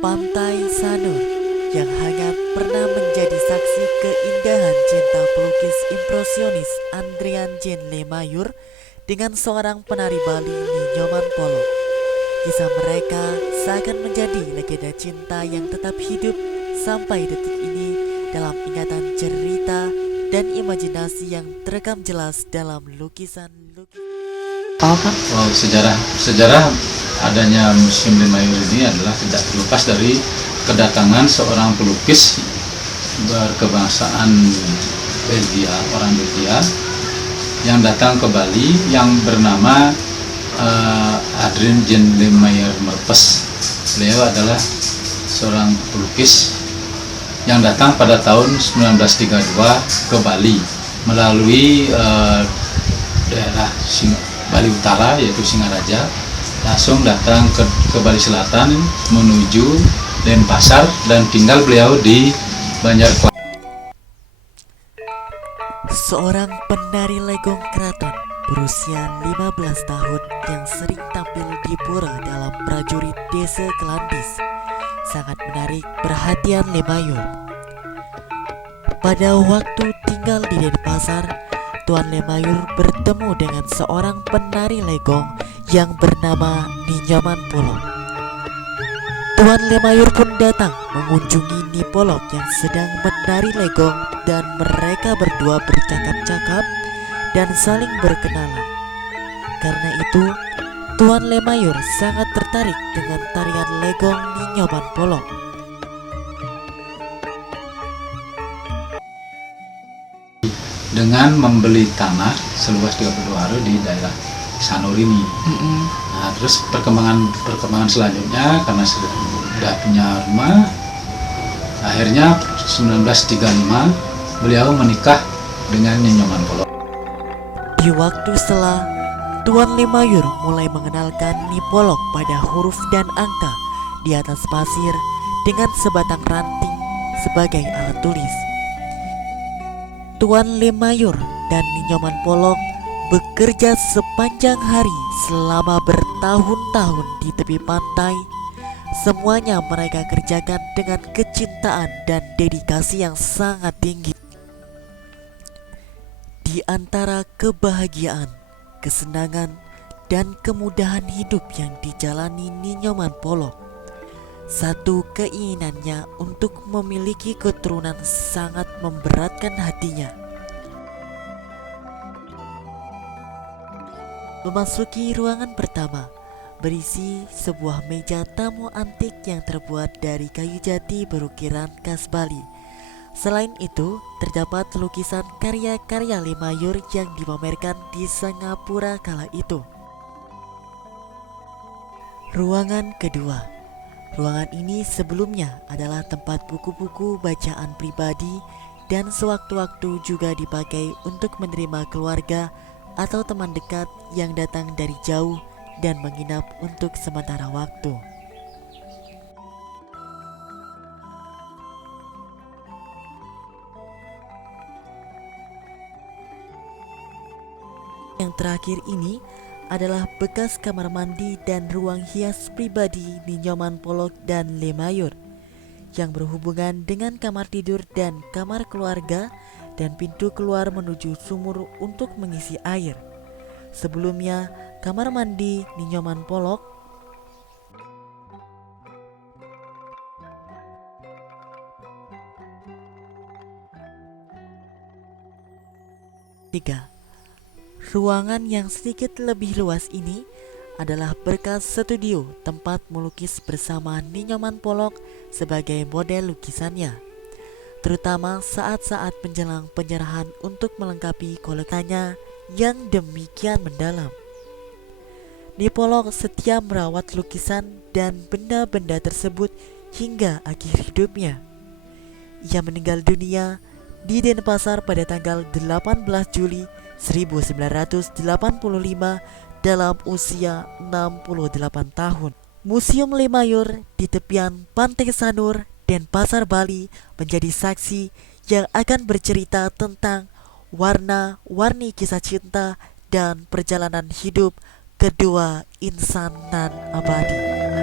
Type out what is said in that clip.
Pantai Sanur yang hangat pernah menjadi saksi keindahan cinta pelukis impresionis Andrian Jean Lemayur dengan seorang penari Bali Ninyoman Polok. Kisah mereka seakan menjadi legenda cinta yang tetap hidup sampai detik ini dalam ingatan cerita dan imajinasi yang terekam jelas dalam lukisan-lukisan. Sejarah adanya Museum Lemayur ini adalah tidak terlepas dari kedatangan seorang pelukis berkebangsaan Belgia, orang Belgia, yang datang ke Bali yang bernama Adrien Jean Lemayur Merpes. Beliau adalah seorang pelukis yang datang pada tahun 1932 ke Bali melalui daerah Bali Utara, yaitu Singaraja, langsung datang ke Bali Selatan menuju Denpasar dan tinggal beliau di Banjarkelahi. Seorang penari legong keraton berusia 15 tahun yang sering tampil di pura dalam prajurit desa Kelandis sangat menarik perhatian Lemayur. Pada waktu tinggal di Denpasar, Tuan Lemayur bertemu dengan seorang penari legong yang bernama Ninyoman Polok. Tuan Lemayur pun datang mengunjungi Nipolok yang sedang menari legong dan mereka berdua bercakap-cakap dan saling berkenalan. Karena itu, Tuan Lemayur sangat tertarik dengan tarian legong Ninyoman Polok. Dengan membeli tanah seluas 32 are di daerah Sanur ini. Nah, terus perkembangan selanjutnya karena sudah punya rumah, akhirnya 1935 beliau menikah dengan Ninyoman Polok. Di waktu setelah, Tuan Lemayur mulai mengenalkan Nipolok pada huruf dan angka di atas pasir dengan sebatang ranting sebagai alat tulis. Tuan Lemayur dan Ninyoman Polok bekerja sepanjang hari selama bertahun-tahun di tepi pantai. Semuanya mereka kerjakan dengan kecintaan dan dedikasi yang sangat tinggi. Di antara kebahagiaan, kesenangan, dan kemudahan hidup yang dijalani Ninyoman Polok, satu keinginannya untuk memiliki keturunan sangat memberatkan hatinya. Memasuki ruangan pertama, berisi sebuah meja tamu antik yang terbuat dari kayu jati berukiran khas Bali. Selain itu, terdapat lukisan karya-karya Lemayur yang dipamerkan di Singapura kala itu. Ruangan kedua. Ruangan ini sebelumnya adalah tempat buku-buku bacaan pribadi dan sewaktu-waktu juga dipakai untuk menerima keluarga atau teman dekat yang datang dari jauh dan menginap untuk sementara waktu. Yang terakhir ini adalah bekas kamar mandi dan ruang hias pribadi Ninyoman Polok dan Lemayur yang berhubungan dengan kamar tidur dan kamar keluarga dan pintu keluar menuju sumur untuk mengisi air. Sebelumnya, kamar mandi Ninyoman Polok tiga. Ruangan yang sedikit lebih luas ini adalah bekas studio tempat melukis bersama Ninyoman Polok sebagai model lukisannya, terutama saat-saat menjelang penyerahan untuk melengkapi koleksinya yang demikian mendalam. Nipolok setia merawat lukisan dan benda-benda tersebut hingga akhir hidupnya. Ia meninggal dunia di Denpasar pada tanggal 18 Juli 1985 dalam usia 68 tahun. Museum Lemayur di tepian Pantai Sanur, Denpasar, Bali menjadi saksi yang akan bercerita tentang warna-warni kisah cinta dan perjalanan hidup kedua insan nan abadi.